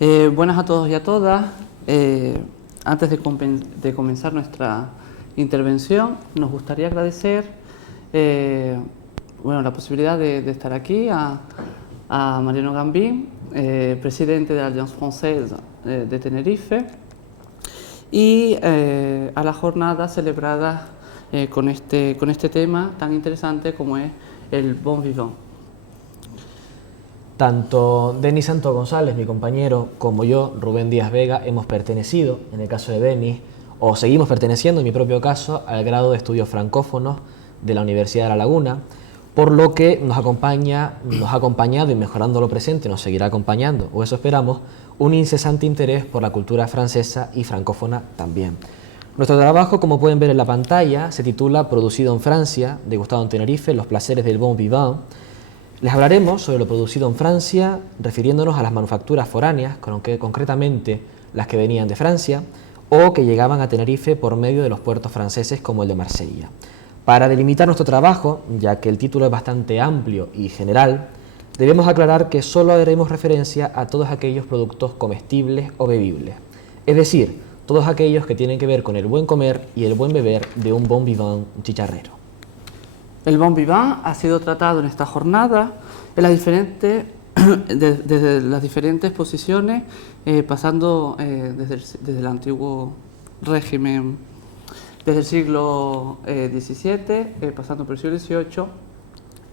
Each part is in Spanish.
Buenas a todos y a todas. Antes de comenzar nuestra intervención, nos gustaría agradecer la posibilidad de estar aquí a Mariano Gambín, presidente de la Alliance Française de Tenerife, y a la jornada celebrada con este tema tan interesante como es el bon vivant. Tanto Denis Santos González, mi compañero, como yo, Rubén Díaz Vega, hemos pertenecido, en el caso de Denis, o seguimos perteneciendo, en mi propio caso, al grado de estudios francófonos de la Universidad de La Laguna, por lo que nos ha acompañado y mejorando lo presente nos seguirá acompañando, o eso esperamos, un incesante interés por la cultura francesa y francófona también. Nuestro trabajo, como pueden ver en la pantalla, se titula Producido en Francia, degustado en Tenerife, los placeres del bon vivant. Les hablaremos sobre lo producido en Francia, refiriéndonos a las manufacturas foráneas, concretamente las que venían de Francia, o que llegaban a Tenerife por medio de los puertos franceses como el de Marsella. Para delimitar nuestro trabajo, ya que el título es bastante amplio y general, debemos aclarar que solo haremos referencia a todos aquellos productos comestibles o bebibles, es decir, todos aquellos que tienen que ver con el buen comer y el buen beber de un bon vivant chicharrero. El bon vivant ha sido tratado en esta jornada desde las diferentes posiciones, pasando desde el antiguo régimen, desde el siglo XVII, pasando por el siglo XVIII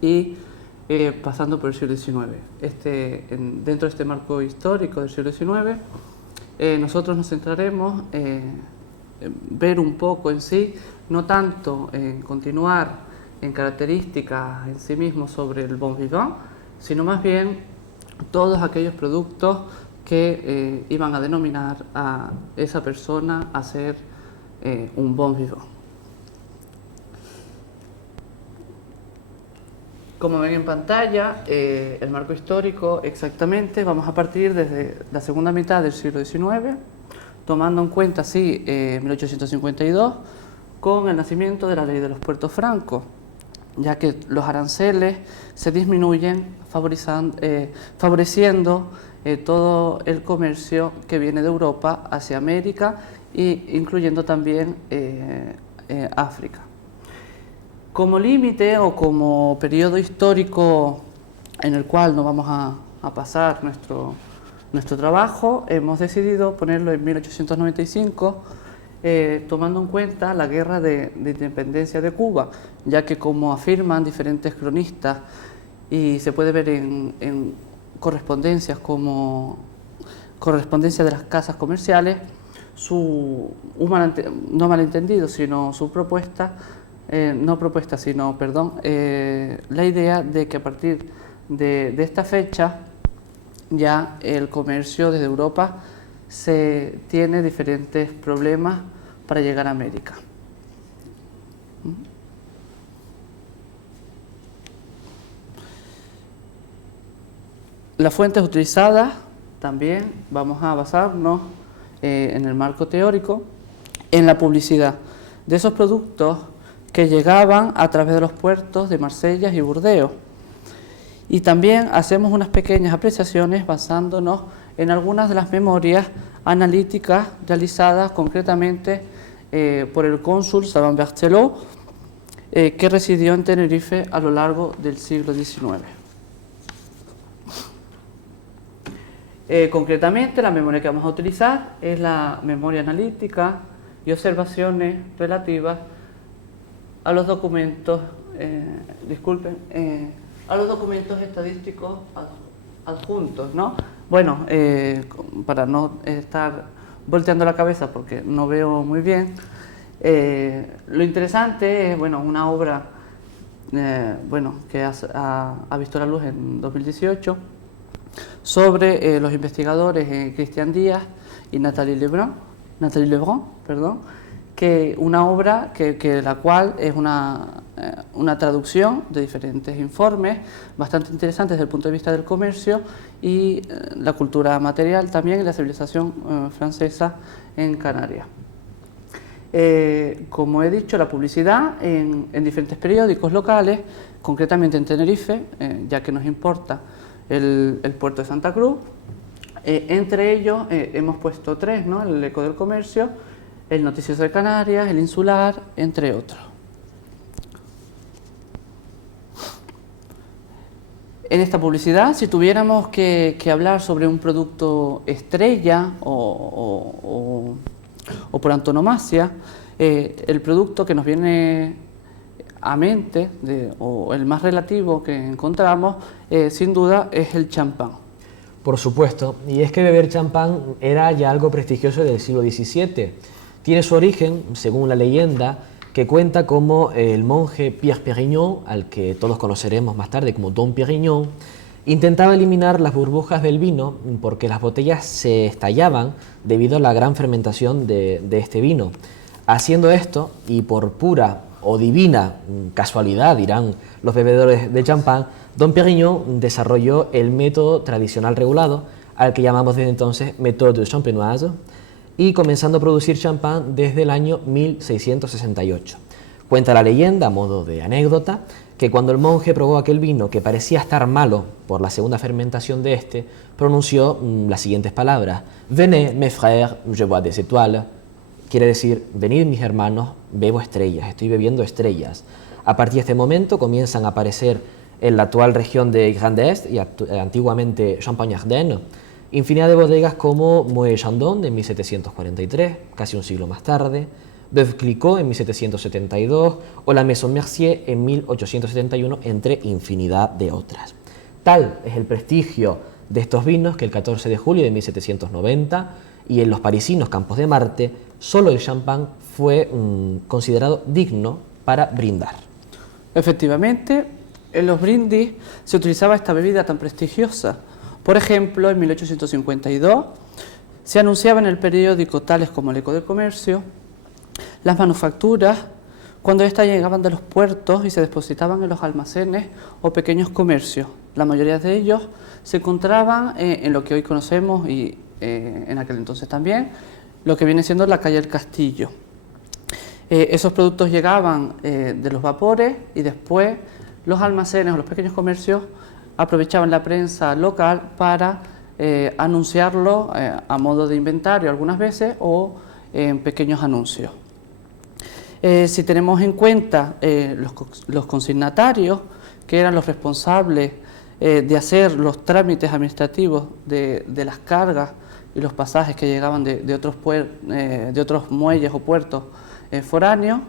y pasando por el siglo XIX. Dentro de este marco histórico del siglo XIX, nosotros nos centraremos en ver un poco en sí, no tanto en continuar en características en sí mismos sobre el bon vivant, sino más bien todos aquellos productos que iban a denominar a esa persona a ser un bon vivant. Como ven en pantalla, el marco histórico exactamente, vamos a partir desde la segunda mitad del siglo XIX, tomando en cuenta así 1852, con el nacimiento de la ley de los puertos francos, ya que los aranceles se disminuyen favoreciendo todo el comercio que viene de Europa hacia América, incluyendo también África. Como límite o como periodo histórico en el cual nos vamos a pasar nuestro trabajo, hemos decidido ponerlo en 1895, tomando en cuenta la guerra de independencia de Cuba, ya que, como afirman diferentes cronistas y se puede ver en correspondencias como correspondencia de las casas comerciales, no malentendido, sino su propuesta, la idea de que a partir de esta fecha ya el comercio desde Europa tiene diferentes problemas para llegar a América. Las fuentes utilizadas también vamos a basarnos en el marco teórico en la publicidad de esos productos que llegaban a través de los puertos de Marsella y Burdeos, y también hacemos unas pequeñas apreciaciones basándonos en algunas de las memorias analíticas realizadas concretamente por el cónsul Savant Berthelot, que residió en Tenerife a lo largo del siglo XIX. Concretamente, la memoria que vamos a utilizar es la memoria analítica y observaciones relativas a los documentos, a los documentos estadísticos adjuntos, ¿no? Bueno, para no estar volteando la cabeza porque no veo muy bien, lo interesante es, una obra que ha visto la luz en 2018 sobre los investigadores Christian Díaz y Nathalie Lebrun, que una obra la cual es una traducción de diferentes informes bastante interesantes desde el punto de vista del comercio y la cultura material también y la civilización francesa en Canarias. Como he dicho, la publicidad en diferentes periódicos locales, concretamente en Tenerife, ya que nos importa el puerto de Santa Cruz, Entre ellos hemos puesto 3, ¿no? El Eco del Comercio, el Noticioso de Canarias, el Insular, entre otros. En esta publicidad, si tuviéramos que hablar sobre un producto estrella o por antonomasia, el producto que nos viene a mente, o el más relativo que encontramos, sin duda es el champán. Por supuesto, y es que beber champán era ya algo prestigioso del siglo XVII. Tiene su origen, según la leyenda, que cuenta cómo el monje Pierre Pérignon, al que todos conoceremos más tarde como Don Pérignon, intentaba eliminar las burbujas del vino porque las botellas se estallaban debido a la gran fermentación de este vino. Haciendo esto, y por pura o divina casualidad, dirán los bebedores de champán, Don Pérignon desarrolló el método tradicional regulado, al que llamamos desde entonces méthode champenoise, y comenzando a producir champán desde el año 1668. Cuenta la leyenda, a modo de anécdota, que cuando el monje probó aquel vino que parecía estar malo por la segunda fermentación de este, pronunció las siguientes palabras: «Venez, mes frères, je bois des étoiles», quiere decir: «Venid, mis hermanos, bebo estrellas, estoy bebiendo estrellas». A partir de este momento comienzan a aparecer en la actual región de Grand Est y antiguamente Champagne-Ardenne infinidad de bodegas como Moët Chandon en 1743, casi un siglo más tarde, Veuve Clicquot en 1772 o la Maison Mercier en 1871, entre infinidad de otras. Tal es el prestigio de estos vinos que el 14 de julio de 1790 y en los parisinos Campos de Marte, solo el champán fue considerado digno para brindar. Efectivamente, en los brindis se utilizaba esta bebida tan prestigiosa. Por ejemplo, en 1852 se anunciaba en el periódico, tales como el Eco del Comercio, las manufacturas cuando éstas llegaban de los puertos y se depositaban en los almacenes o pequeños comercios. La mayoría de ellos se encontraban en lo que hoy conocemos y en aquel entonces también, lo que viene siendo la calle del Castillo. Esos productos llegaban de los vapores y después los almacenes o los pequeños comercios aprovechaban la prensa local para anunciarlo a modo de inventario algunas veces o en pequeños anuncios. Si tenemos en cuenta los consignatarios, que eran los responsables de hacer los trámites administrativos de las cargas y los pasajes que llegaban de otros muelles o puertos foráneos,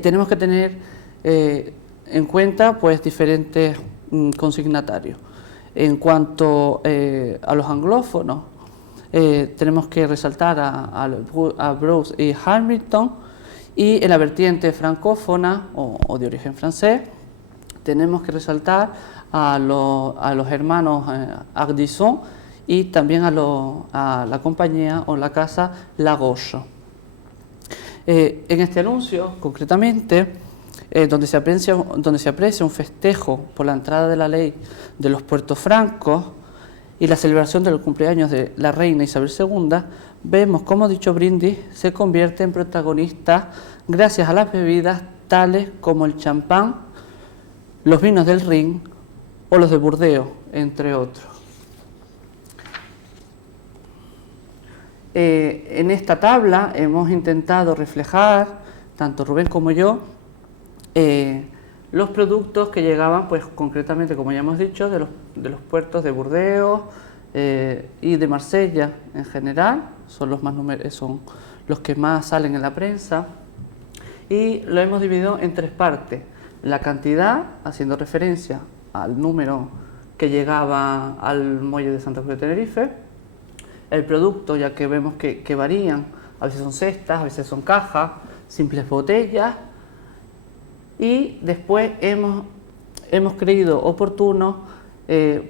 tenemos que tener en cuenta pues diferentes consignatarios. En cuanto a los anglófonos, tenemos que resaltar a Bruce y Hamilton, y en la vertiente francófona o de origen francés tenemos que resaltar a los hermanos Ardisson y también a la compañía o la casa Lagauche. En este anuncio, concretamente, donde se aprecia un festejo por la entrada de la ley de los puertos francos y la celebración del cumpleaños de la reina Isabel II, vemos cómo dicho brindis se convierte en protagonista gracias a las bebidas tales como el champán, los vinos del Rin o los de Burdeos, entre otros. En esta tabla hemos intentado reflejar, tanto Rubén como yo, los productos que llegaban, pues concretamente, como ya hemos dicho, de los puertos de Burdeos y de Marsella en general, son los que más salen en la prensa, y lo hemos dividido en 3 partes: la cantidad, haciendo referencia al número que llegaba al muelle de Santa Cruz de Tenerife; el producto, ya que vemos que varían, a veces son cestas, a veces son cajas, simples botellas; y después hemos creído oportuno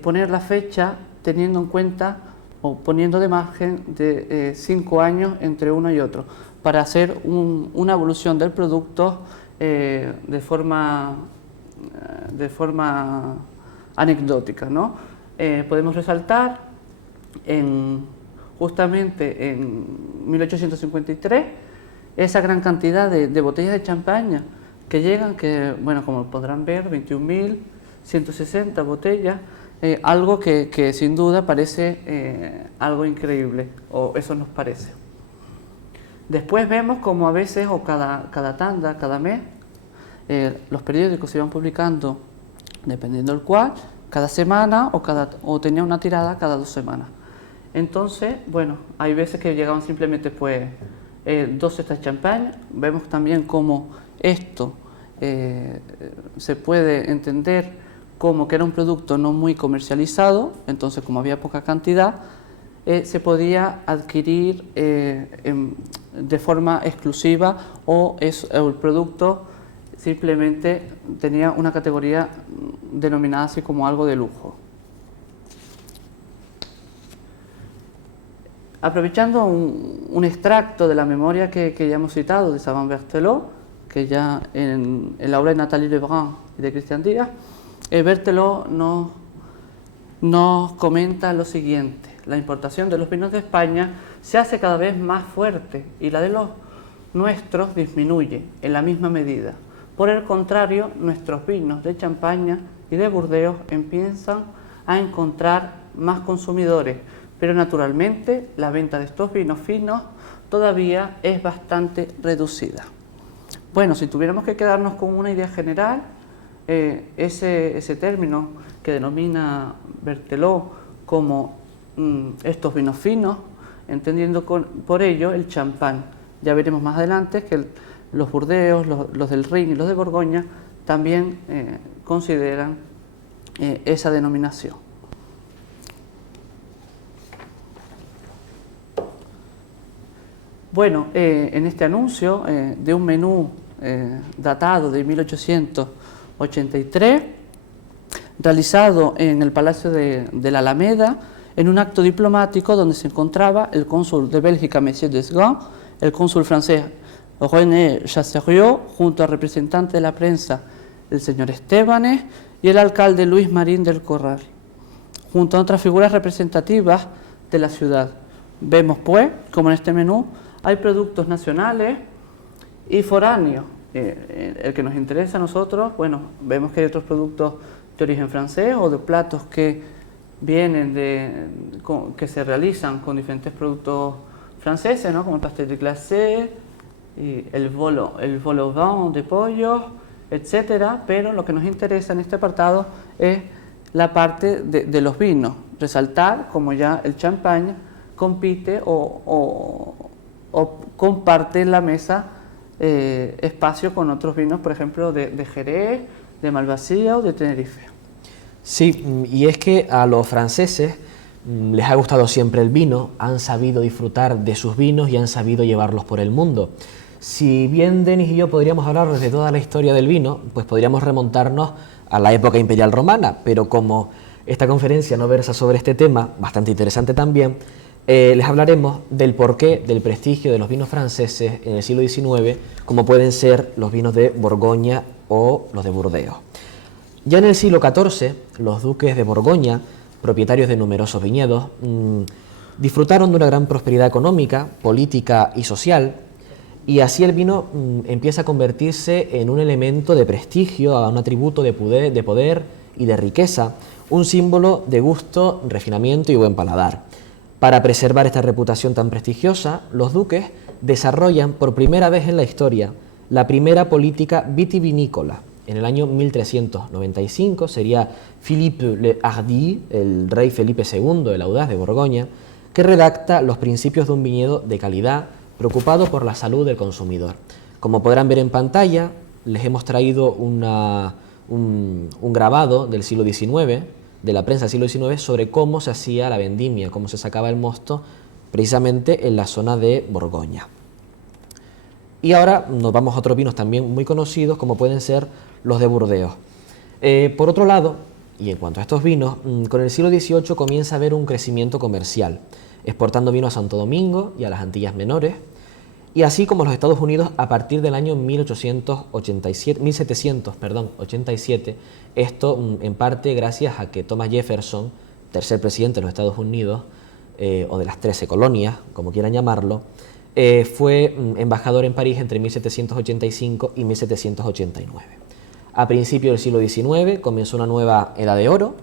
poner la fecha teniendo en cuenta o poniendo de margen de 5 años entre uno y otro, para hacer una evolución del producto de forma anecdótica, ¿no? Podemos resaltar justamente en 1853 esa gran cantidad de botellas de champaña que llegan, que, bueno, como podrán ver, 21.160 botellas algo que sin duda parece algo increíble, o eso nos parece. Después vemos como a veces, o cada tanda, cada mes, los periódicos se iban publicando, dependiendo del cual, cada semana o tenía una tirada cada 2 semanas. Entonces, bueno, hay veces que llegaban simplemente pues 2 cestas de champaña. Vemos también cómo esto se puede entender como que era un producto no muy comercializado, entonces como había poca cantidad, se podía adquirir de forma exclusiva o el producto simplemente tenía una categoría denominada así como algo de lujo. Aprovechando un extracto de la memoria que ya hemos citado de Savant Berthelot, que ya en la obra de Nathalie Lebrun y de Christian Diaz, Berthelot nos comenta lo siguiente: la importación de los vinos de España se hace cada vez más fuerte y la de los nuestros disminuye en la misma medida. Por el contrario, nuestros vinos de Champaña y de Burdeos empiezan a encontrar más consumidores, pero naturalmente la venta de estos vinos finos todavía es bastante reducida. Bueno, si tuviéramos que quedarnos con una idea general, ese término que denomina Berthelot como estos vinos finos, entendiendo por ello el champán. Ya veremos más adelante que los Burdeos, los del Rin y los de Borgoña también consideran esa denominación. Bueno, en este anuncio de un menú datado de 1883, realizado en el Palacio de la Alameda, en un acto diplomático donde se encontraba el cónsul de Bélgica, Monsieur Desgans, el cónsul francés René Chasseriau, junto al representante de la prensa, el señor Estebanes, y el alcalde Luis Marín del Corral, junto a otras figuras representativas de la ciudad. Vemos pues, como en este menú, hay productos nacionales y foráneos. El que nos interesa a nosotros, bueno, vemos que hay otros productos de origen francés o de platos que vienen que se realizan con diferentes productos franceses, ¿no? Como el pastel de glacé, y el vol au vent de pollo, etcétera. Pero lo que nos interesa en este apartado es la parte de los vinos, resaltar como ya el champán compite o comparte en la mesa espacio con otros vinos, por ejemplo, de Jerez, de Malvasía o de Tenerife. Sí, y es que a los franceses les ha gustado siempre el vino, han sabido disfrutar de sus vinos y han sabido llevarlos por el mundo. Si bien Denis y yo podríamos hablar de toda la historia del vino, pues podríamos remontarnos a la época imperial romana, pero como esta conferencia no versa sobre este tema, bastante interesante también, les hablaremos del porqué del prestigio de los vinos franceses en el siglo XIX, como pueden ser los vinos de Borgoña o los de Burdeos. Ya en el siglo XIV, los duques de Borgoña, propietarios de numerosos viñedos, disfrutaron de una gran prosperidad económica, política y social, y así el vino empieza a convertirse en un elemento de prestigio, un atributo de poder y de riqueza, un símbolo de gusto, refinamiento y buen paladar. Para preservar esta reputación tan prestigiosa, los duques desarrollan por primera vez en la historia la primera política vitivinícola. En el año 1395 sería Philippe le Hardy, el rey Felipe II, el audaz de Borgoña, que redacta los principios de un viñedo de calidad, preocupado por la salud del consumidor. Como podrán ver en pantalla, les hemos traído un grabado del siglo XIX, de la prensa del siglo XIX, sobre cómo se hacía la vendimia, cómo se sacaba el mosto, precisamente en la zona de Borgoña. Y ahora nos vamos a otros vinos también muy conocidos, como pueden ser los de Burdeos. Por otro lado, y en cuanto a estos vinos, con el siglo XVIII comienza a haber un crecimiento comercial, exportando vino a Santo Domingo y a las Antillas Menores, y así como los Estados Unidos a partir del año 1787, esto en parte gracias a que Thomas Jefferson, tercer presidente de los Estados Unidos, o de las 13 colonias, como quieran llamarlo, fue embajador en París entre 1785 y 1789. A principios del siglo XIX comenzó una nueva edad de oro,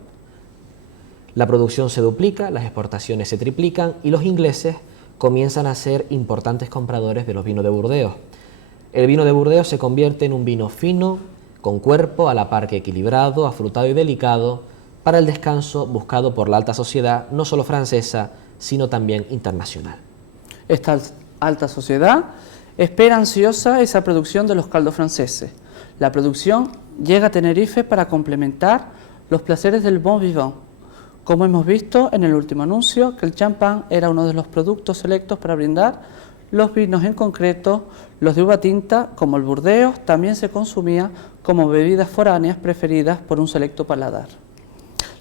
La producción se duplica, las exportaciones se triplican y los ingleses comienzan a ser importantes compradores de los vinos de Burdeos. El vino de Burdeos se convierte en un vino fino, con cuerpo, a la par que equilibrado, afrutado y delicado, para el descanso buscado por la alta sociedad, no solo francesa, sino también internacional. Esta alta sociedad espera ansiosa esa producción de los caldos franceses. La producción llega a Tenerife para complementar los placeres del bon vivant. Como hemos visto en el último anuncio, que el champán era uno de los productos selectos para brindar, los vinos en concreto, los de uva tinta, como el Burdeos, también se consumía como bebidas foráneas preferidas por un selecto paladar.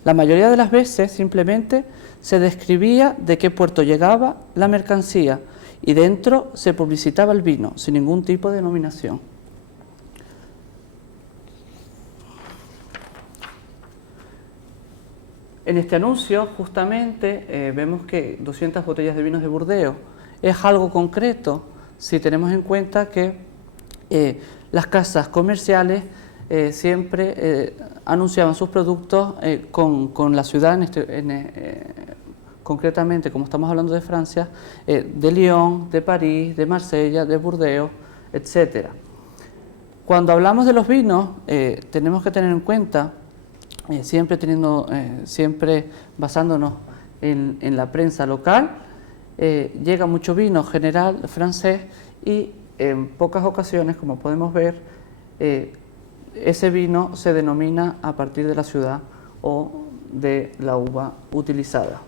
La mayoría de las veces simplemente se describía de qué puerto llegaba la mercancía y dentro se publicitaba el vino, sin ningún tipo de denominación. En este anuncio, justamente, vemos que 200 botellas de vinos de Burdeos es algo concreto si tenemos en cuenta que las casas comerciales siempre anunciaban sus productos con la ciudad, concretamente, como estamos hablando de Francia, de Lyon, de París, de Marsella, de Burdeos, etc. Cuando hablamos de los vinos, tenemos que tener en cuenta, siempre basándonos en la prensa local, llega mucho vino general francés y en pocas ocasiones, como podemos ver, ese vino se denomina a partir de la ciudad o de la uva utilizada.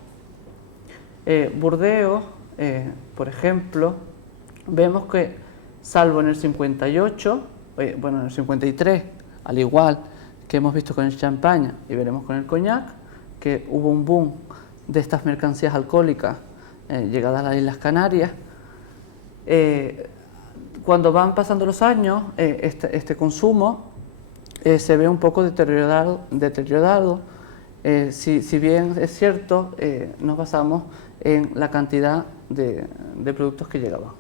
Burdeos, por ejemplo, vemos que salvo en el 58, en el 53, al igual que hemos visto con el champaña y veremos con el coñac, que hubo un boom de estas mercancías alcohólicas llegadas a las Islas Canarias. Cuando van pasando los años, este consumo se ve un poco deteriorado. Si bien es cierto, nos basamos en la cantidad de productos que llegaban.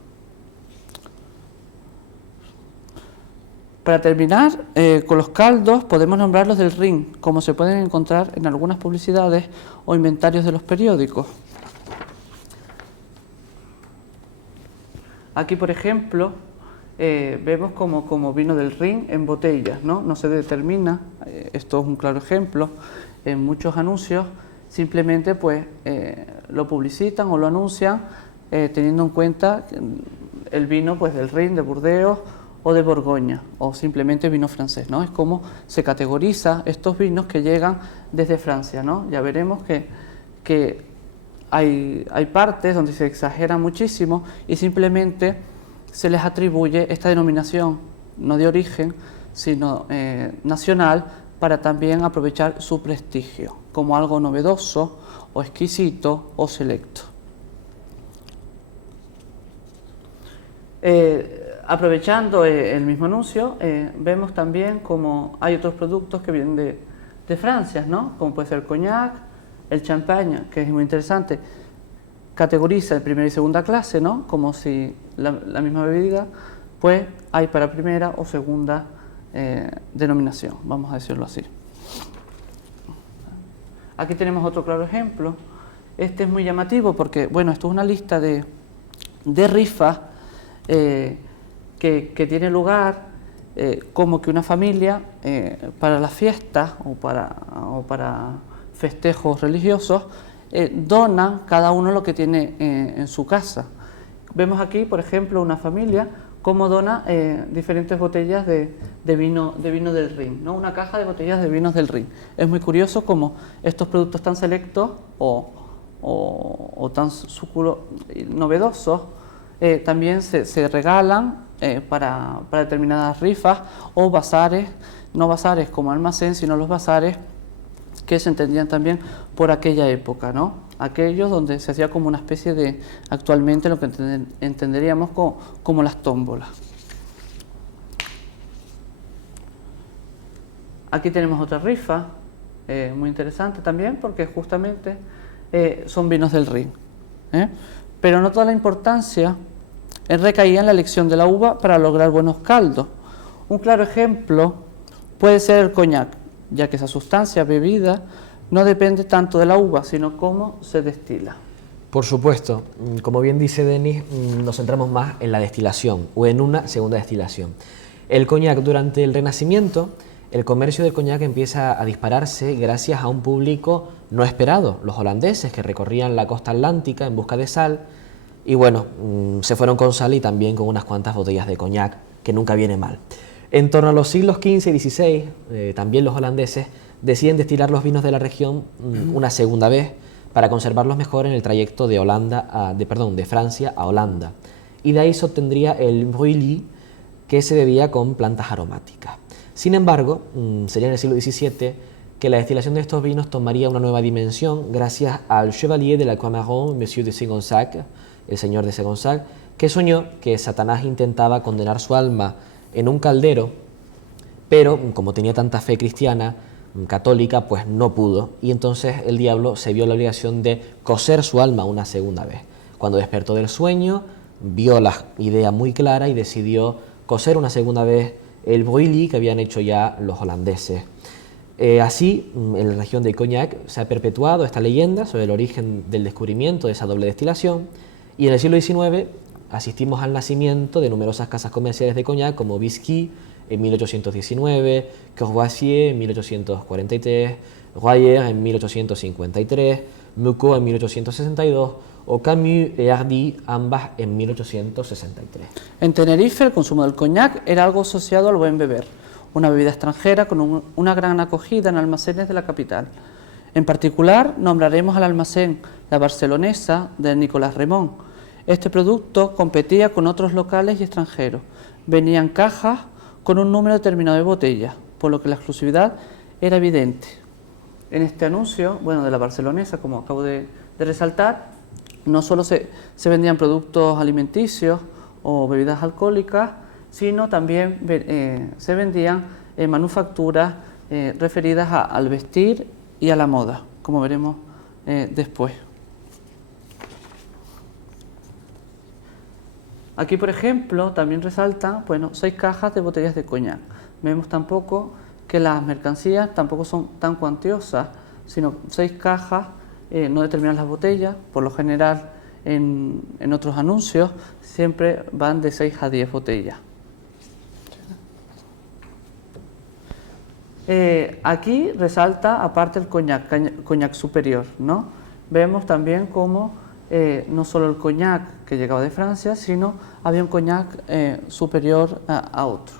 Para terminar, con los caldos podemos nombrarlos del Rin, como se pueden encontrar en algunas publicidades o inventarios de los periódicos. Aquí, por ejemplo, vemos como vino del Rin en botellas, ¿no? No se determina, esto es un claro ejemplo, en muchos anuncios simplemente pues lo publicitan o lo anuncian teniendo en cuenta el vino pues del Rin, de Burdeos o de Borgoña, o simplemente vino francés, ¿no? Es como se categoriza estos vinos que llegan desde Francia, ¿no? Ya veremos que hay partes donde se exagera muchísimo y simplemente se les atribuye esta denominación, no de origen, sino nacional, para también aprovechar su prestigio, como algo novedoso, o exquisito, o selecto. Aprovechando el mismo anuncio, vemos también como hay otros productos que vienen de Francia, ¿no? Como puede ser el coñac, el champaña, que es muy interesante, categoriza en primera y segunda clase, ¿no? Como si la misma bebida, pues hay para primera o segunda denominación, vamos a decirlo así. Aquí tenemos otro claro ejemplo. Este es muy llamativo porque, bueno, esto es una lista de rifas que tiene lugar como que una familia para las fiestas o para festejos religiosos donan cada uno lo que tiene en su casa. Vemos aquí, por ejemplo, una familia cómo dona diferentes botellas de vino del Rin, ¿no? Una caja de botellas de vinos del Rin. Es muy curioso cómo estos productos tan selectos o tan novedosos también se regalan para determinadas rifas o bazares, no bazares como almacén, sino los bazares que se entendían también por aquella época, ¿no? Aquellos donde se hacía como una especie de, actualmente lo que entenderíamos como las tómbolas. Aquí tenemos otra rifa, muy interesante también, porque justamente son vinos del Rin. Pero no toda la importancia recaía en la elección de la uva para lograr buenos caldos. Un claro ejemplo puede ser el coñac, ya que esa sustancia bebida no depende tanto de la uva, sino cómo se destila. Por supuesto, como bien dice Denis, nos centramos más en la destilación o en una segunda destilación. El coñac durante el Renacimiento, el comercio del coñac empieza a dispararse gracias a un público no esperado, los holandeses que recorrían la costa atlántica en busca de sal y bueno, se fueron con sal y también con unas cuantas botellas de coñac, que nunca viene mal. En torno a los siglos XV y XVI, también los holandeses deciden destilar los vinos de la región una segunda vez para conservarlos mejor en el trayecto de Francia a Holanda. Y de ahí se obtendría el Bruilly, que se bebía con plantas aromáticas. Sin embargo, sería en el siglo XVII que la destilación de estos vinos tomaría una nueva dimensión gracias al Chevalier de la Cameron, Monsieur de Segonzac, el señor de Segonzac, que soñó que Satanás intentaba condenar su alma en un caldero, pero como tenía tanta fe cristiana, católica, pues no pudo, y entonces el diablo se vio la obligación de cocer su alma una segunda vez. Cuando despertó del sueño, vio la idea muy clara y decidió cocer una segunda vez el Bruilly que habían hecho ya los holandeses. Así, en la región de Cognac se ha perpetuado esta leyenda sobre el origen del descubrimiento de esa doble destilación, y en el siglo XIX asistimos al nacimiento de numerosas casas comerciales de Cognac como Bisquit en 1819, Courvoisier en 1843, Royer en 1853, Mucot en 1862 o Camus y Hardy, ambas en 1863. En Tenerife el consumo del coñac era algo asociado al buen beber, una bebida extranjera con una gran acogida en almacenes de la capital. En particular nombraremos al almacén La Barcelonesa de Nicolás Remón. Este producto competía con otros locales y extranjeros. Venían cajas con un número determinado de botellas, por lo que la exclusividad era evidente. En este anuncio, de la Barcelonesa, como acabo de resaltar, no solo se vendían productos alimenticios o bebidas alcohólicas, sino también se vendían manufacturas referidas al vestir y a la moda, como veremos después. Aquí, por ejemplo, también resaltan 6 cajas de botellas de coñac. Vemos tampoco que las mercancías tampoco son tan cuantiosas, sino 6 cajas, no determinan las botellas. Por lo general, en otros anuncios, siempre van de 6 a 10 botellas. Aquí resalta, aparte, el coñac superior, ¿no? Vemos también cómo no solo el coñac que llegaba de Francia, sino había un coñac superior a otro.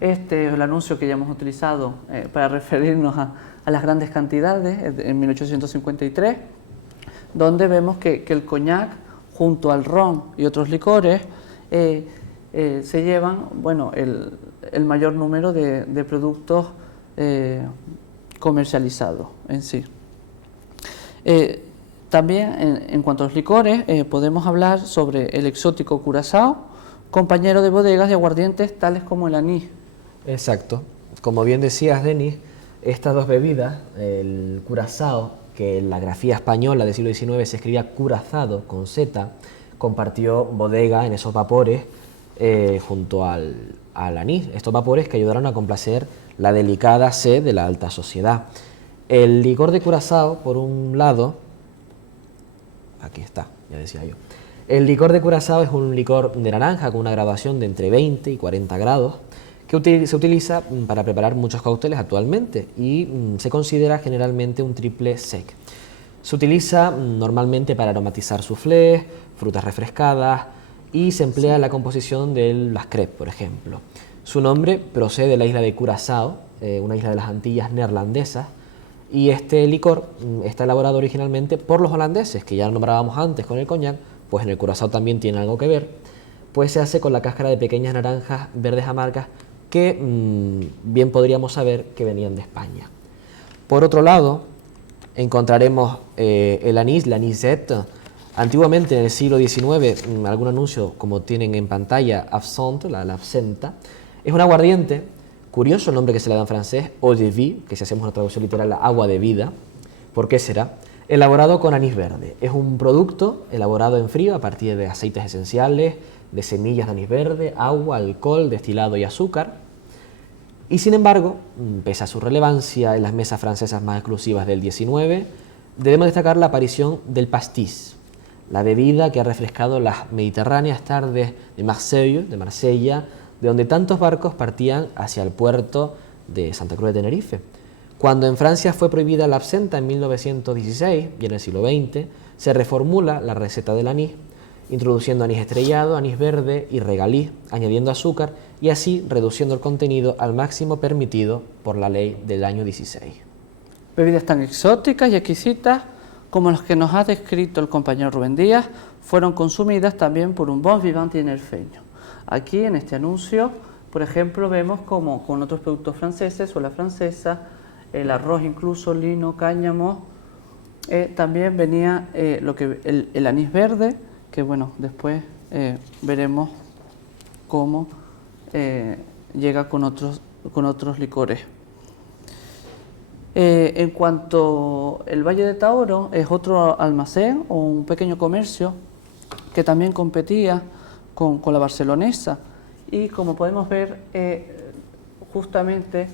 Este es el anuncio que ya hemos utilizado para referirnos a las grandes cantidades en 1853, donde vemos que el coñac junto al ron y otros licores se llevan el mayor número de productos comercializados en sí. También en cuanto a los licores podemos hablar sobre el exótico Curazao, compañero de bodegas de aguardientes tales como el anís. Exacto. Como bien decías, Denis, estas dos bebidas, el Curazao, que en la grafía española del siglo XIX se escribía curazado con Z, compartió bodega en esos vapores junto al anís. Estos vapores que ayudaron a complacer la delicada sed de la alta sociedad. El licor de Curazao, por un lado, aquí está, ya decía yo. El licor de Curazao es un licor de naranja con una graduación de entre 20 y 40 grados que se utiliza para preparar muchos cócteles actualmente y se considera generalmente un triple sec. Se utiliza normalmente para aromatizar soufflés, frutas refrescadas y se emplea en la composición de las crepes, por ejemplo. Su nombre procede de la isla de Curazao, una isla de las Antillas neerlandesas, y este licor está elaborado originalmente por los holandeses, que ya nombrábamos antes con el coñac, pues en el Curazao también tiene algo que ver, pues se hace con la cáscara de pequeñas naranjas verdes amargas que bien podríamos saber que venían de España. Por otro lado, encontraremos el anís, la anisette. Antiguamente, en el siglo XIX, algún anuncio, como tienen en pantalla, absinthe, la absenta, es un aguardiente. Curioso el nombre que se le da en francés, eau de vie, que si hacemos una traducción literal, agua de vida. ¿Por qué será? Elaborado con anís verde. Es un producto elaborado en frío a partir de aceites esenciales, de semillas de anís verde, agua, alcohol, destilado y azúcar. Y sin embargo, pese a su relevancia en las mesas francesas más exclusivas del XIX, debemos destacar la aparición del pastis, la bebida que ha refrescado las mediterráneas tardes de Marsella, de donde tantos barcos partían hacia el puerto de Santa Cruz de Tenerife. Cuando en Francia fue prohibida la absenta en 1916 y en el siglo XX, se reformula la receta del anís, introduciendo anís estrellado, anís verde y regaliz, añadiendo azúcar y así reduciendo el contenido al máximo permitido por la ley del año 16. Bebidas tan exóticas y exquisitas como las que nos ha descrito el compañero Rubén Díaz fueron consumidas también por un bon vivant tinerfeño. Aquí en este anuncio, por ejemplo, vemos como con otros productos franceses o la francesa, el arroz incluso, lino, cáñamo, también venía el anís verde, que bueno, después veremos cómo llega con otros licores. En cuanto el Valle de Taoro, es otro almacén o un pequeño comercio que también competía con la barcelonesa, y como podemos ver, justamente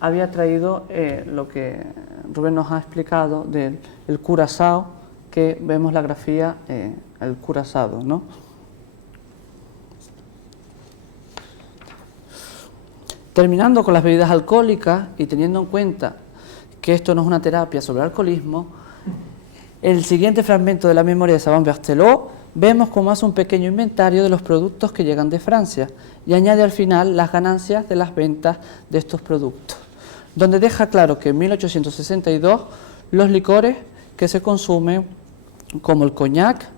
había traído lo que Rubén nos ha explicado del curazao, que vemos la grafía, el curazado, ¿no? Terminando con las bebidas alcohólicas y teniendo en cuenta que esto no es una terapia sobre el alcoholismo, el siguiente fragmento de la memoria de Savant-Berthelot vemos cómo hace un pequeño inventario de los productos que llegan de Francia y añade al final las ganancias de las ventas de estos productos, donde deja claro que en 1862 los licores que se consumen, como el coñac,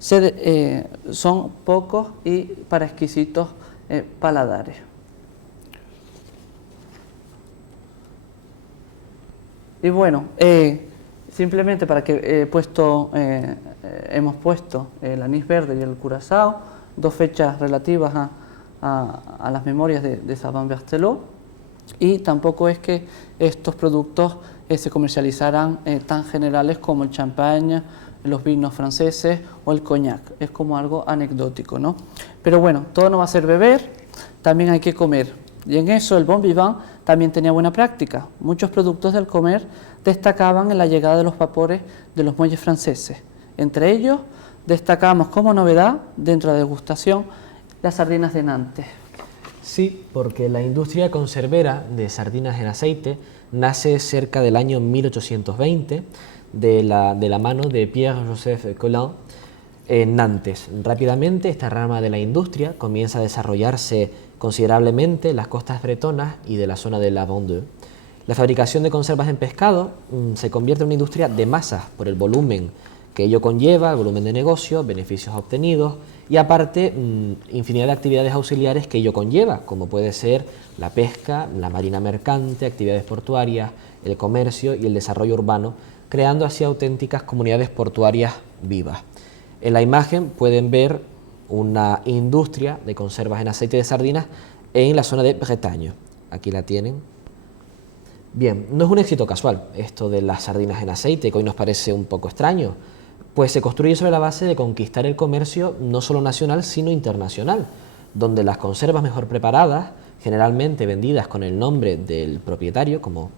son pocos y para exquisitos paladares. Y bueno, simplemente para que hemos puesto el anís verde y el curazao, dos fechas relativas a las memorias de Savant-Berthelot, y tampoco es que estos productos se comercializaran tan generales como el champagne, los vinos franceses o el coñac. Es como algo anecdótico, ¿no? Pero bueno, todo no va a ser beber, también hay que comer. Y en eso el bon vivant también tenía buena práctica. Muchos productos del comer destacaban en la llegada de los vapores de los muelles franceses. Entre ellos destacamos como novedad, dentro de la degustación, las sardinas de Nantes. Sí, porque la industria conservera de sardinas en aceite nace cerca del año 1820 de la mano de Pierre-Joseph Collin en Nantes. Rápidamente esta rama de la industria comienza a desarrollarse considerablemente en las costas bretonas y de la zona de la Vendée. La fabricación de conservas en pescado se convierte en una industria de masas por el volumen que ello conlleva, el volumen de negocio, beneficios obtenidos y aparte infinidad de actividades auxiliares que ello conlleva, como puede ser la pesca, la marina mercante, actividades portuarias, el comercio y el desarrollo urbano, creando así auténticas comunidades portuarias vivas. En la imagen pueden ver una industria de conservas en aceite de sardinas en la zona de Bretaña. Aquí la tienen. Bien, no es un éxito casual esto de las sardinas en aceite, que hoy nos parece un poco extraño, pues se construye sobre la base de conquistar el comercio no solo nacional, sino internacional, donde las conservas mejor preparadas, generalmente vendidas con el nombre del propietario, como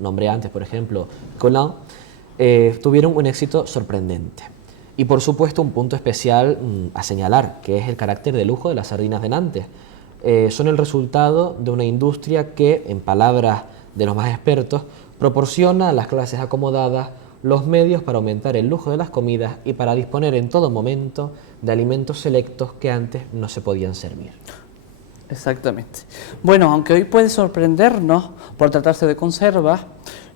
nombré antes, por ejemplo, Collin, tuvieron un éxito sorprendente. Y por supuesto un punto especial a señalar, que es el carácter de lujo de las sardinas de Nantes. Son el resultado de una industria que, en palabras de los más expertos, proporciona a las clases acomodadas los medios para aumentar el lujo de las comidas y para disponer en todo momento de alimentos selectos que antes no se podían servir. Exactamente. Bueno, aunque hoy puede sorprendernos por tratarse de conservas,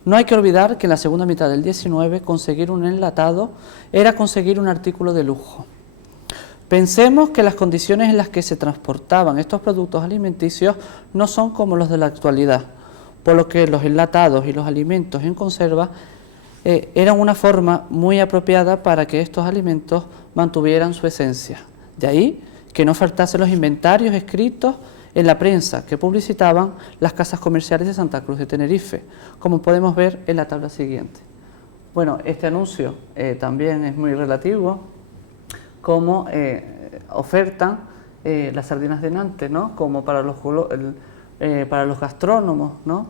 no hay que olvidar que en la segunda mitad del XIX conseguir un enlatado era conseguir un artículo de lujo. Pensemos que las condiciones en las que se transportaban estos productos alimenticios no son como los de la actualidad, por lo que los enlatados y los alimentos en conserva eran una forma muy apropiada para que estos alimentos mantuvieran su esencia. De ahí que no faltasen los inventarios escritos en la prensa que publicitaban las casas comerciales de Santa Cruz de Tenerife, como podemos ver en la tabla siguiente. Bueno, este anuncio también es muy relativo, como ofertan las sardinas de Nantes, ¿no? Como para para los gastrónomos, ¿no?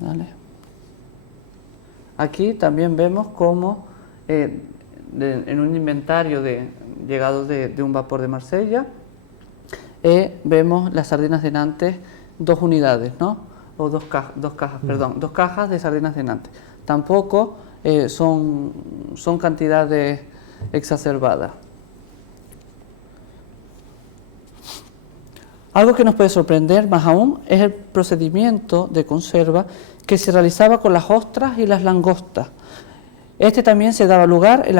Dale. Aquí también vemos cómo en un inventario llegado de un vapor de Marsella, vemos las sardinas de Nantes, 2 unidades, ¿no? O dos cajas de sardinas de Nantes. Tampoco son cantidades exacerbadas. Algo que nos puede sorprender más aún es el procedimiento de conserva que se realizaba con las ostras y las langostas. Este también se daba lugar en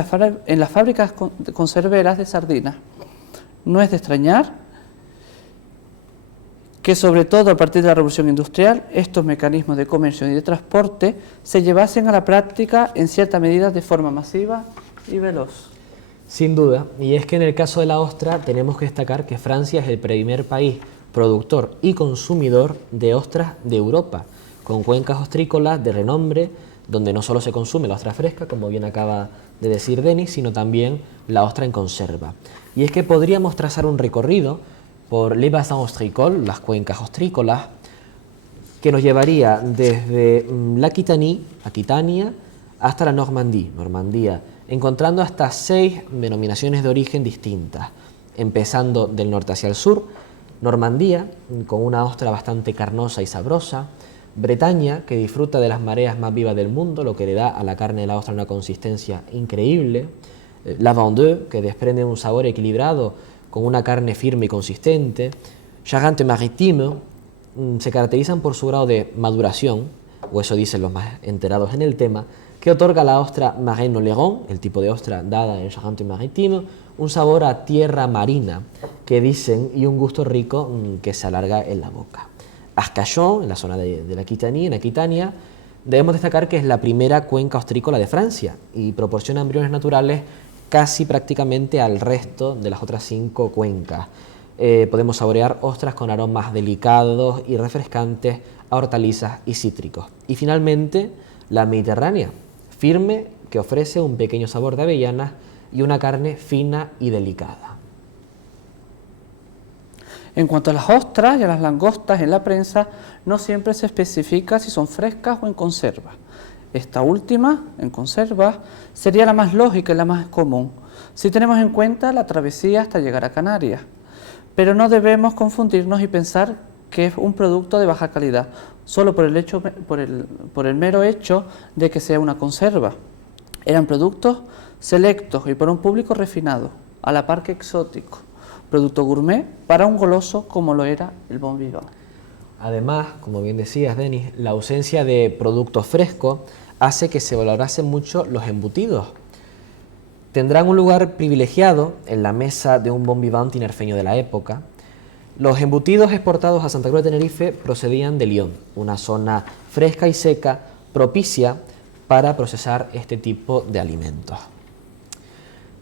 las fábricas conserveras de sardinas. No es de extrañar que, sobre todo a partir de la Revolución Industrial, estos mecanismos de comercio y de transporte se llevasen a la práctica en cierta medida de forma masiva y veloz. Sin duda, y es que en el caso de la ostra tenemos que destacar que Francia es el primer país productor y consumidor de ostras de Europa, con cuencas ostrícolas de renombre, donde no solo se consume la ostra fresca, como bien acaba de decir Denis, sino también la ostra en conserva. Y es que podríamos trazar un recorrido por les bassins ostrícoles, las cuencas ostrícolas, que nos llevaría desde la Aquitania, hasta la Normandía, encontrando hasta 6 denominaciones de origen distintas, empezando del norte hacia el sur: Normandía, con una ostra bastante carnosa y sabrosa; Bretaña, que disfruta de las mareas más vivas del mundo, lo que le da a la carne de la ostra una consistencia increíble; la Vendée, que desprende un sabor equilibrado con una carne firme y consistente; Charente-Maritime, se caracterizan por su grado de maduración, o eso dicen los más enterados en el tema, que otorga a la ostra Marennes-Oléron, el tipo de ostra dada en Charente-Maritime, un sabor a tierra marina, que dicen, y un gusto rico que se alarga en la boca. Arcachon, en la zona de la Aquitania, debemos destacar que es la primera cuenca ostrícola de Francia y proporciona embriones naturales casi prácticamente al resto de las otras 5 cuencas. Podemos saborear ostras con aromas delicados y refrescantes a hortalizas y cítricos. Y finalmente, la Mediterránea, firme, que ofrece un pequeño sabor de avellanas y una carne fina y delicada. En cuanto a las ostras y a las langostas, en la prensa no siempre se especifica si son frescas o en conserva. Esta última, en conserva, sería la más lógica y la más común, si tenemos en cuenta la travesía hasta llegar a Canarias. Pero no debemos confundirnos y pensar que es un producto de baja calidad, solo por el mero hecho de que sea una conserva. Eran productos selectos y para un público refinado, a la par que exótico, producto gourmet para un goloso como lo era el bon vivant. Además, como bien decías, Denis, la ausencia de productos frescos hace que se valorasen mucho los embutidos. Tendrán un lugar privilegiado en la mesa de un bon vivant tinerfeño de la época. Los embutidos exportados a Santa Cruz de Tenerife procedían de Lyon, una zona fresca y seca propicia para procesar este tipo de alimentos.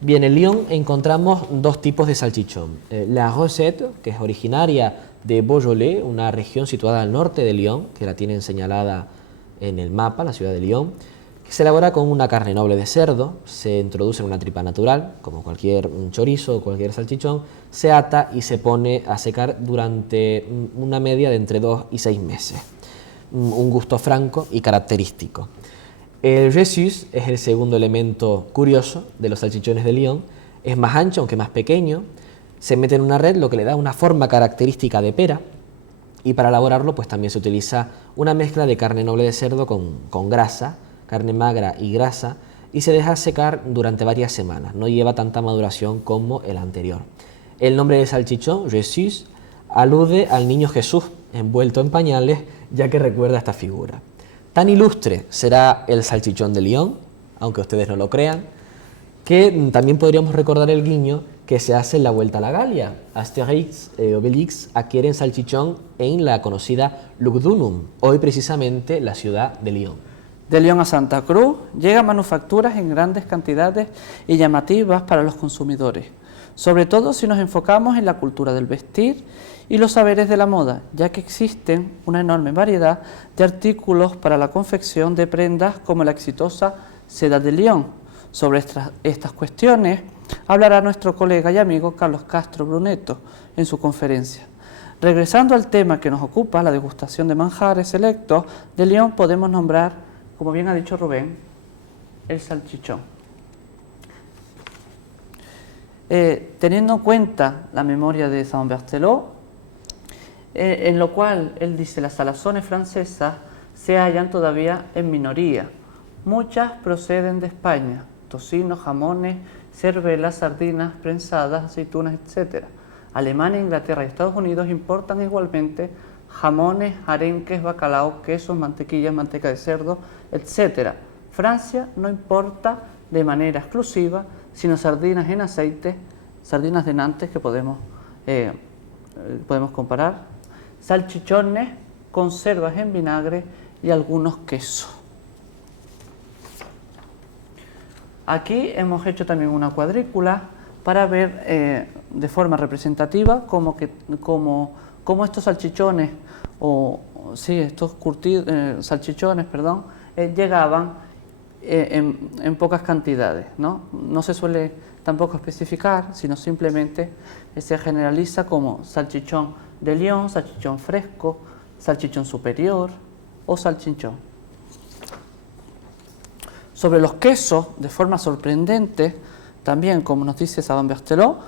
Bien, en Lyon encontramos 2 tipos de salchichón. La Rosette, que es originaria de Beaujolais, una región situada al norte de Lyon, que la tienen señalada en el mapa, la ciudad de Lyon, que se elabora con una carne noble de cerdo, se introduce en una tripa natural, como cualquier chorizo o cualquier salchichón, se ata y se pone a secar durante una media de entre 2 y 6 meses. Un gusto franco y característico. El Jesús es el segundo elemento curioso de los salchichones de Lyon. Es más ancho, aunque más pequeño, se mete en una red, lo que le da una forma característica de pera, y para elaborarlo pues también se utiliza una mezcla de carne noble de cerdo con grasa, carne magra y grasa, y se deja secar durante varias semanas. No lleva tanta maduración como el anterior. El nombre de salchichón, Jesús, alude al niño Jesús envuelto en pañales, ya que recuerda esta figura. Tan ilustre será el salchichón de Lyon, aunque ustedes no lo crean, que también podríamos recordar el guiño que se hace en la Vuelta a la Galia. Astérix y Obélix adquieren salchichón en la conocida Lugdunum, hoy precisamente la ciudad de Lyon. De Lyon a Santa Cruz llegan manufacturas en grandes cantidades y llamativas para los consumidores, sobre todo si nos enfocamos en la cultura del vestir y los saberes de la moda, ya que existen una enorme variedad de artículos para la confección de prendas como la exitosa Seda de Lyon. Sobre estas cuestiones hablará nuestro colega y amigo Carlos Castro Bruneto en su conferencia. Regresando al tema que nos ocupa, la degustación de manjares selectos, de Lyon podemos nombrar, como bien ha dicho Rubén, el salchichón. Teniendo en cuenta la memoria de Saint-Berthelot, en lo cual él dice las salazones francesas se hallan todavía en minoría. Muchas proceden de España, tocinos, jamones, cervelas, sardinas, prensadas, aceitunas, etc. Alemania, Inglaterra y Estados Unidos importan igualmente jamones, arenques, bacalao, quesos, mantequillas, manteca de cerdo, etc. Francia no importa de manera exclusiva, sino sardinas en aceite, sardinas de Nantes que podemos comparar, salchichones, conservas en vinagre y algunos quesos. Aquí hemos hecho también una cuadrícula para ver de forma representativa cómo estos salchichones, salchichones, llegaban en pocas cantidades, ¿no? No se suele tampoco especificar, sino simplemente se generaliza como salchichón de Lyon, salchichón fresco, salchichón superior o salchichón. Sobre los quesos, de forma sorprendente, también como nos dice Saint-Berthelot,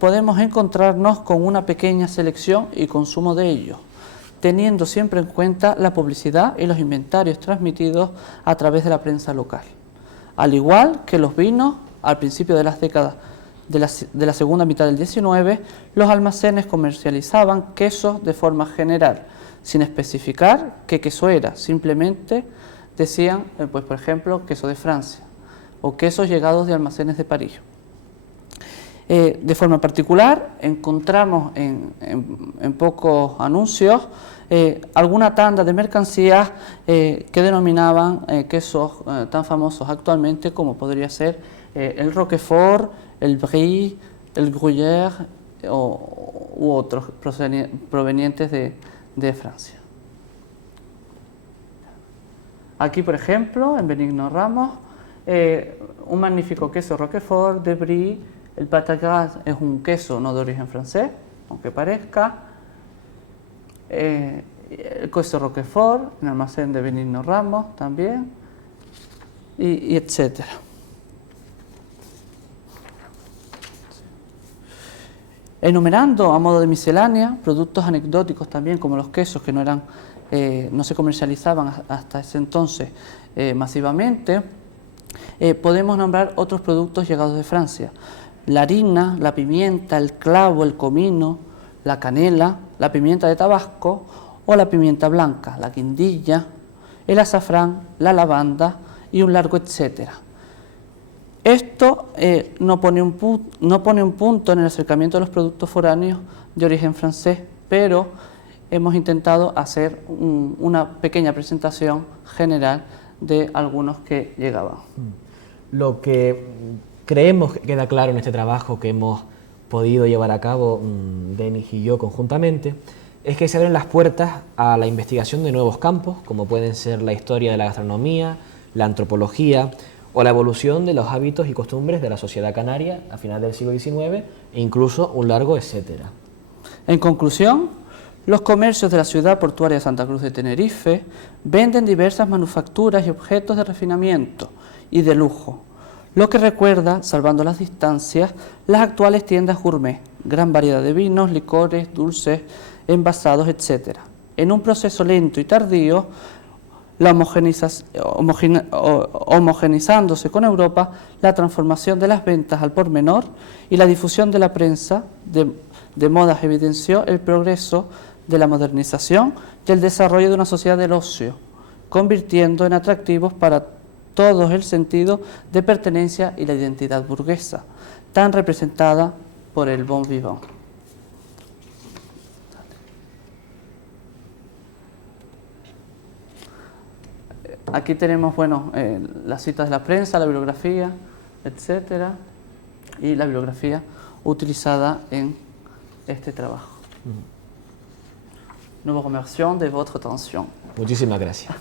podemos encontrarnos con una pequeña selección y consumo de ellos, teniendo siempre en cuenta la publicidad y los inventarios transmitidos a través de la prensa local. Al igual que los vinos, al principio de las décadas de la segunda mitad del XIX, los almacenes comercializaban quesos de forma general, sin especificar qué queso era, simplemente decían, pues por ejemplo, queso de Francia o quesos llegados de almacenes de París. De forma particular, encontramos en pocos anuncios alguna tanda de mercancías que denominaban quesos tan famosos actualmente como podría ser el Roquefort, el Brie, el Gruyère u otros provenientes de Francia. Aquí, por ejemplo, en Benigno Ramos, un magnífico queso Roquefort de Brie. El patagras es un queso no de origen francés, aunque parezca. El queso Roquefort, en el almacén de Benigno Ramos también, y etcétera. Enumerando a modo de miscelánea, productos anecdóticos también, como los quesos que no se comercializaban hasta ese entonces masivamente, podemos nombrar otros productos llegados de Francia. La harina, la pimienta, el clavo, el comino, la canela, la pimienta de Tabasco o la pimienta blanca, la guindilla, el azafrán, la lavanda y un largo etcétera. Esto no pone un punto en el acercamiento de los productos foráneos de origen francés, pero hemos intentado hacer una pequeña presentación general de algunos que llegaban. Lo que creemos que queda claro en este trabajo que hemos podido llevar a cabo Denis y yo conjuntamente es que se abren las puertas a la investigación de nuevos campos, como pueden ser la historia de la gastronomía, la antropología o la evolución de los hábitos y costumbres de la sociedad canaria a finales del siglo XIX e incluso un largo etcétera. En conclusión, los comercios de la ciudad portuaria de Santa Cruz de Tenerife venden diversas manufacturas y objetos de refinamiento y de lujo, lo que recuerda, salvando las distancias, las actuales tiendas gourmet, gran variedad de vinos, licores, dulces, envasados, etc. En un proceso lento y tardío, homogenizándose con Europa, la transformación de las ventas al por menor y la difusión de la prensa de modas evidenció el progreso de la modernización y el desarrollo de una sociedad del ocio, convirtiendo en atractivos para todos el sentido de pertenencia y la identidad burguesa, tan representada por el bon vivant. Aquí tenemos, las citas de la prensa, la bibliografía, etcétera, y la bibliografía utilizada en este trabajo. Nous vous remercions de votre attention. Muchísimas gracias.